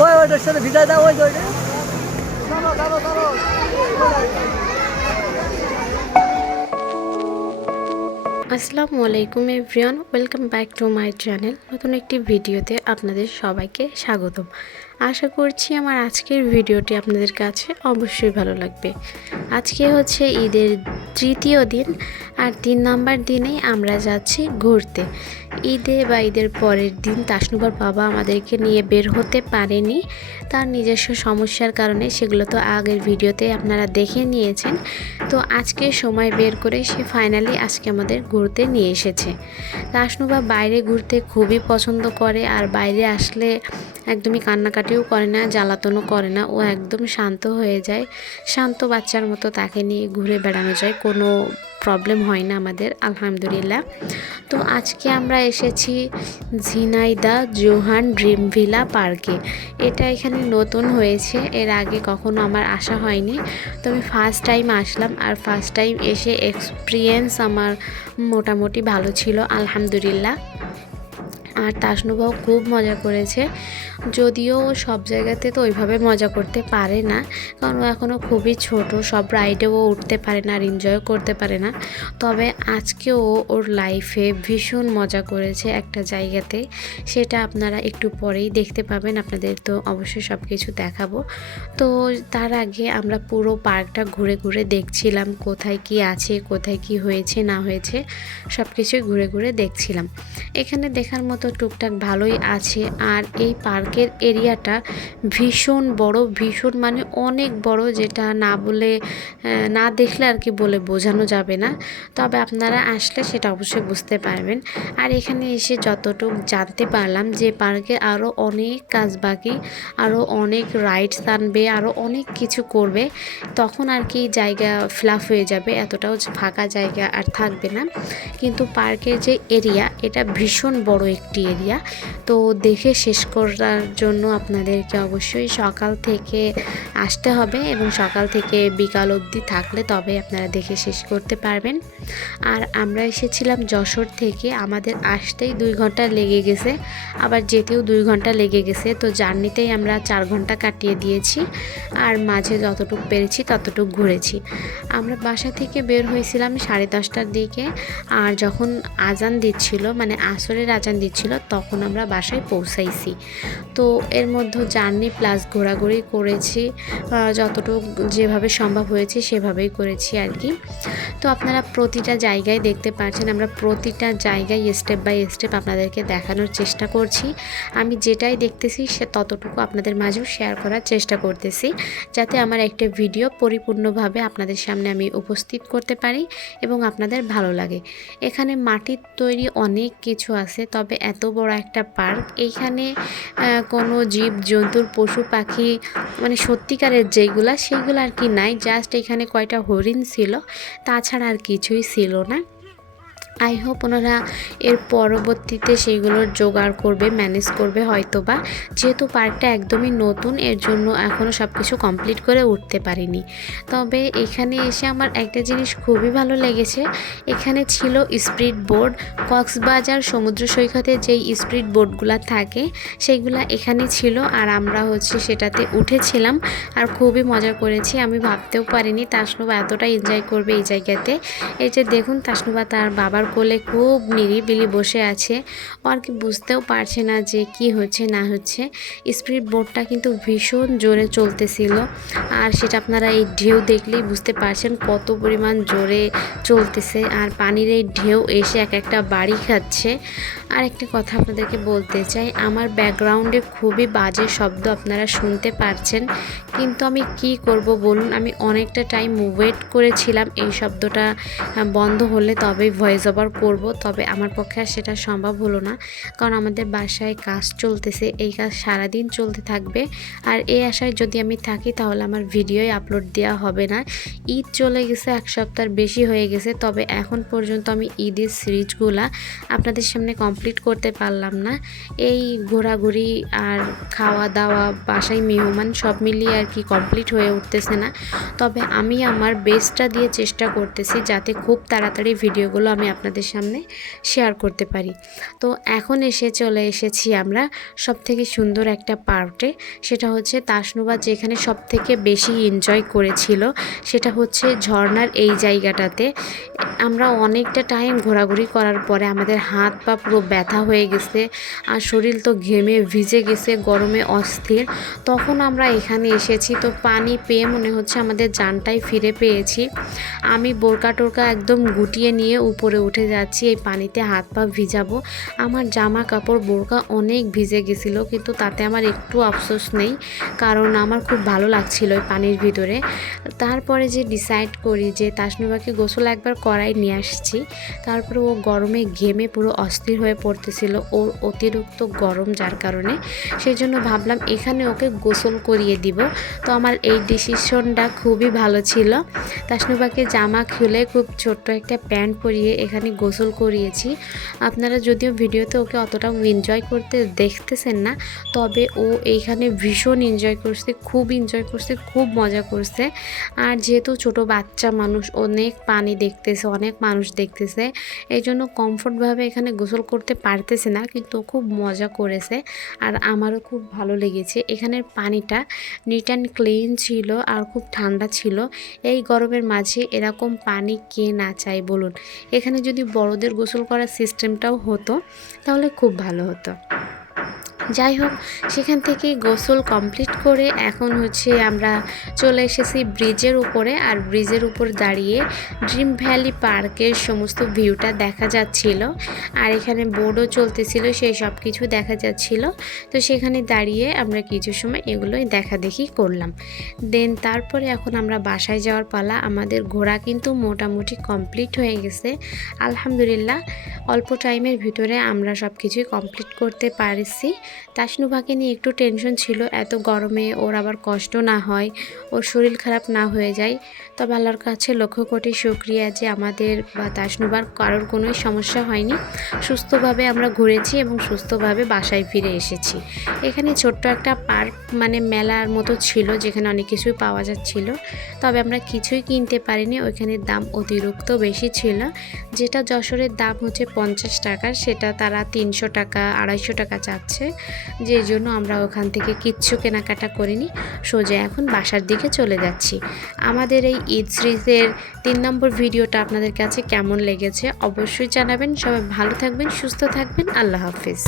ওই ওইটার সাথে ভিজা দাও ওই ওইটা আসসালামু আলাইকুম everyone. Welcome back to my channel. নতুন একটি ভিডিওতে আপনাদের সবাইকে স্বাগতম। আশা করছি আমার আজকের ভিডিওটি আপনাদের কাছে অবশ্যই ভালো লাগবে। আজকে হচ্ছে ঈদের তৃতীয় দিন, আর তিন নম্বর দিনেই আমরা যাচ্ছি ঘুরতে। ঈদে বা ঈদের পরের দিন তাসনুবার বাবা আমাদেরকে নিয়ে বের হতে পারেনি। তার নিজস্ব সমস্যার কারণে সেগুলো তো আগের ভিডিওতে আপনারা দেখে নিয়েছেন। তো আজকে সময় বের করে সে ফাইনালি আজকে আমাদের ঘুরতে নিয়ে এসেছে। তাসনুবা বাইরে ঘুরতে খুবই পছন্দ করে আর বাইরে আসলে একদমই কান্নাকাটিও করে না, জ্বালাতনও করে না। ও একদম শান্ত হয়ে যায়। শান্ত বাচ্চার মতো তাকে নিয়ে ঘুরে বেড়ানো যায়। কোনো প্রবলেম হয় না আমাদের, আলহামদুলিল্লাহ। তো আজকে আমরা এসেছি ঝিনাইদা জোহান ড্রিম ভিলা পার্কে। এটা এখানে নতুন হয়েছে, এর আগে কখনো আমার আসা হয়নি। তো আমি ফার্স্ট টাইম আসলাম আর ফার্স্ট টাইম এসে এক্সপিরিয়েন্স আমার মোটামুটি ভালো ছিল, আলহামদুলিল্লাহ। আর তাসনুবাও খুব মজা করেছে। যদিও সব জায়গাতে তো ওইভাবে মজা করতে পারে না, কারণ ও এখনও খুবই ছোট, সব রাইডেও উঠতে পারে না আর এনজয় করতে পারে না। তবে আজকে ও ওর লাইফে ভীষণ মজা করেছে একটা জায়গাতে। সেটা আপনারা একটু পরেই দেখতে পাবেন, আপনাদের তো অবশ্যই সব কিছু দেখাবো। তো তার আগে আমরা পুরো পার্কটা ঘুরে ঘুরে দেখছিলাম, কোথায় কি আছে, কোথায় কি হয়েছে, না হয়েছে সব কিছুই ঘুরে ঘুরে দেখছিলাম। এখানে দেখার মতো টুকটাক ভালোই আছে। আর এই পার্কের এরিয়াটা ভীষণ বড়, ভীষণ মানে অনেক বড় যেটা না বলে না দেখলে আর কি বলে বোঝানো যাবে না। তবে আপনারা আসলে সেটা অবশ্যই বুঝতে পারবেন। আর এখানে এসে যতটুকু জানতে পারলাম যে পার্কে আরও অনেক কাজ বাকি আরও অনেক রাইডস আনবে আরও অনেক কিছু করবে, তখন আর কি জায়গা ফ্লাফ হয়ে যাবে, এতটাও ফাঁকা জায়গা আর থাকবে না। কিন্তু পার্কের যে এরিয়া, এটা ভীষণ বড় একটি এরিয়া তো দেখে শেষ করার জন্য আপনাদেরকে অবশ্যই সকাল থেকে আসতে হবে এবং সকাল থেকে বিকাল অবধি থাকলে তবে আপনারা দেখে শেষ করতে পারবেন। আর আমরা এসেছিলাম যশোর থেকে, আমাদের আসতেই দুই ঘণ্টা লেগে গেছে, আবার যেতেও দুই ঘণ্টা লেগে গেছে। তো জার্নিতেই আমরা চার ঘণ্টা কাটিয়ে দিয়েছি, আর মাঝে যতটুকু পেরেছি ততটুকু ঘুরেছি। আমরা বাসা থেকে বের হয়েছিলাম সাড়ে দশটার দিকে, আর যখন আজান দিচ্ছিল মানে আসরের আজান দিচ্ছিল তখন আমরা বাসায় পৌঁছাইছি। তো এর মধ্যে জার্নি প্লাস ঘোরাঘুরি করেছি যতটুকু যেভাবে সম্ভব হয়েছে সেভাবেই করেছি আর কি। তো আপনারা প্রতিটা জায়গায় দেখতে পাচ্ছেন আমরা প্রতিটা জায়গায় স্টেপ বাই স্টেপ আপনাদেরকে দেখানোর চেষ্টা করছি। আমি যেটাই দেখতেছি সে ততটুকু আপনাদের মাঝেও শেয়ার করার চেষ্টা করতেছি, যাতে আমার একটা ভিডিও পরিপূর্ণভাবে আপনাদের সামনে আমি উপস্থিত করতে পারি এবং আপনাদের ভালো লাগে। এখানে মাটির তৈরি অনেক কিছু আছে, তবে এত বড় একটা পার্ক। এইখানে কোনো জীব জন্তুর পশু, পাখি মানে সত্যিকারের যেগুলা সেগুলো আর কি নাই। জাস্ট এখানে কয়টা হরিণ ছিল, তাছাড়া আর কিছুই ছিল না। আই হোপ ওনারা এর পরবর্তীতে সেইগুলোর জোগাড় করবে, ম্যানেজ করবে হয়তো বা যেহেতু পার্কটা একদমই নতুন, এর জন্য এখনও সব কিছু কমপ্লিট করে উঠতে পারিনি। তবে এখানে এসে আমার একটা জিনিস খুবই ভালো লেগেছে। এখানে ছিল স্পিড বোর্ড। কক্সবাজার সমুদ্র সৈকতে যেই স্পিড বোর্ডগুলো থাকে, সেইগুলা এখানে ছিল আর আমরা হচ্ছে সেটাতে উঠেছিলাম আর খুবই মজা করেছি। আমি ভাবতেও পারিনি তাসনুবা এতটা এনজয় করবে এই জায়গাতে। এই যে দেখুন তাসনুবা তার বাবার কোলে খুব নিরিবিলি বসে আছে। ও আর কি বুঝতেও পারছে না যে কি হচ্ছে, না হচ্ছে। স্পিড বোটটা কিন্তু ভীষণ জোরে চলতেছিল। আর সেটা আপনারা এই ঢেউ দেখলেই বুঝতে পারছেন কত পরিমাণ জোরে চলতেছে। আর পানির এই ঢেউ এসে এক একটা বাড়ি খাচ্ছে। আর একটা কথা আপনাদেরকে বলতে চাই, আমার ব্যাকগ্রাউন্ডে খুবই বাজে শব্দ আপনারা শুনতে পারছেন। কিন্তু আমি কি করব বলুন, আমি অনেকটা টাইম ওয়েট করেছিলাম এই শব্দটা বন্ধ হলে তবেই ভয়েস ওভার আবার করব, তবে আমার পক্ষে আর সেটা সম্ভব হলো না। কারণ আমাদের বাসায় কাজ চলতেছে, এই কাজ সারাদিন চলতে থাকবে। আর এই আশায় যদি আমি থাকি, তাহলে আমার ভিডিওই আপলোড দেওয়া হবে না। ঈদ চলে গেছে, এক সপ্তাহের বেশি হয়ে গেছে, তবে এখন পর্যন্ত আমি ঈদের সিরিজগুলা আপনাদের সামনে কমপ্লিট করতে পারলাম না। এই ঘোরাঘুরি আর খাওয়া দাওয়া বাসায় মেহমান, সব মিলিয়ে আর কি কমপ্লিট হয়ে উঠতেছে না। তবে আমি আমার বেস্টটা দিয়ে চেষ্টা করতেছি, যাতে খুব তাড়াতাড়ি ভিডিওগুলো আমি আপনাদের সামনে শেয়ার করতে পারি। তো এখন এসে চলে এসেছি আমরা সব থেকে সুন্দর একটা পার্টে সেটা হচ্ছে তাসনুবা যেখানে সব থেকে বেশি এনজয় করেছিল, সেটা হচ্ছে ঝর্ণার এই জায়গাটাতে। আমরা অনেকটা টাইম ঘোরাঘুরি করার পরে আমাদের হাত পা পুরো ব্যথা হয়ে গেছে আর শরীর তো ঘেমে ভিজে গেছে, গরমে অস্থির। তখন আমরা এখানে এসেছি, তো পানি পেয়ে মনে হচ্ছে আমাদের জানটাই ফিরে পেয়েছি। আমি বোরকা টোরকা একদম গুটিয়ে নিয়ে উপরে উঠে যাচ্ছি, এই পানিতে হাত পা ভিজাবো। আমার জামা কাপড় বোরকা অনেক ভিজে গেছিল, কিন্তু তাতে আমার একটু আফসোস নেই, কারণ আমার খুব ভালো লাগছিল ওই পানির ভিতরে। তারপরে যে ডিসাইড করি যে তাসনুবাকে গোসল একবার করাই নিয়ে আসছি, তারপরে ও গরমে ঘেমে পুরো অস্থির হয়ে পড়তেছিল, ওর অতিরিক্ত গরম যার কারণে। সেই জন্য ভাবলাম এখানে ওকে গোসল করিয়ে দিব। তো আমার এই ডিসিশনটা খুবই ভালো ছিল। তাসনুবাকে জামা খুলে খুব ছোট্ট একটা প্যান্ট পরিয়ে এখানে গোসল করিয়েছি। আপনারা যদিও ভিডিওতে ওকে অতটাও এনজয় করতে দেখতেছেন না, তবে ও এইখানে ভীষণ এনজয় করছে, খুব এনজয় করছে, খুব মজা করছে। আর যেহেতু ছোট বাচ্চা মানুষ, অনেক পানি দেখতেছে, অনেক মানুষ দেখতেছে এই জন্য কমফোর্টভাবে এখানে গোসল করতে পারতেছে না, কিন্তু খুব মজা করেছে আর আমারও খুব ভালো লেগেছে। এখানের পানিটা নিট অ্যান্ড ক্লিন ছিল আর খুব ঠান্ডা ছিল। এই গরমের মাঝে এরকম পানি কে না চায় বলুন। এখানে যদি বড়দের গোসল করার সিস্টেমটাও হতো তাহলে খুব ভালো হতো। যাই হোক, সেখান থেকে গোসল কমপ্লিট করে এখন হচ্ছে আমরা চলে এসেছি ব্রিজের উপরে। আর ব্রিজের উপর দাঁড়িয়ে ড্রিম ভ্যালি পার্কের সমস্ত ভিউটা দেখা যাচ্ছিল। আর এখানে বোর্ডও চলতেছিল, সেই সব কিছু দেখা যাচ্ছিল। তো সেখানে দাঁড়িয়ে আমরা কিছু সময় এগুলোই দেখা দেখি করলাম। দেন তারপরে এখন আমরা বাসায় যাওয়ার পালা। আমাদের ঘোরা কিন্তু মোটামুটি কমপ্লিট হয়ে গেছে। আলহামদুলিল্লাহ, অল্প টাইমের ভিতরে আমরা সব কিছুই কমপ্লিট করতে পারছি। তাসনুভাকে নিয়ে একটু টেনশন ছিল, এত গরমে ওর আবার কষ্ট না হয়, ওর শরীর খারাপ না হয়ে যায়। তবে আল্লাহর কাছে লক্ষ কোটি শুক্রিয়া যে আমাদের বা তাসনুবার কারোর কোনো সমস্যা হয়নি। সুস্থভাবে আমরা ঘুরেছি এবং সুস্থভাবে বাসায় ফিরে এসেছি। এখানে ছোট্ট একটা পার্ক মানে মেলার মতো ছিল, যেখানে অনেক কিছুই পাওয়া যাচ্ছিল। তবে আমরা কিছুই কিনতে পারিনি ওইখানের দাম অতিরিক্ত বেশি ছিল। যেটা যশোরের দাম হচ্ছে পঞ্চাশ টাকা সেটা তারা তিনশো টাকা, আড়াইশো টাকা চাচ্ছে। যে জন্য আমরা ওখান থেকে কিচ্ছু কেনাকাটা করিনি। সোজা এখন বাসার দিকে চলে যাচ্ছি। আমাদের এই ঈদ সিরিজের তিন নম্বর ভিডিওটা আপনাদের কাছে কেমন লেগেছে অবশ্যই জানাবেন। সবাই ভালো থাকবেন, সুস্থ থাকবেন। আল্লাহ হাফিজ।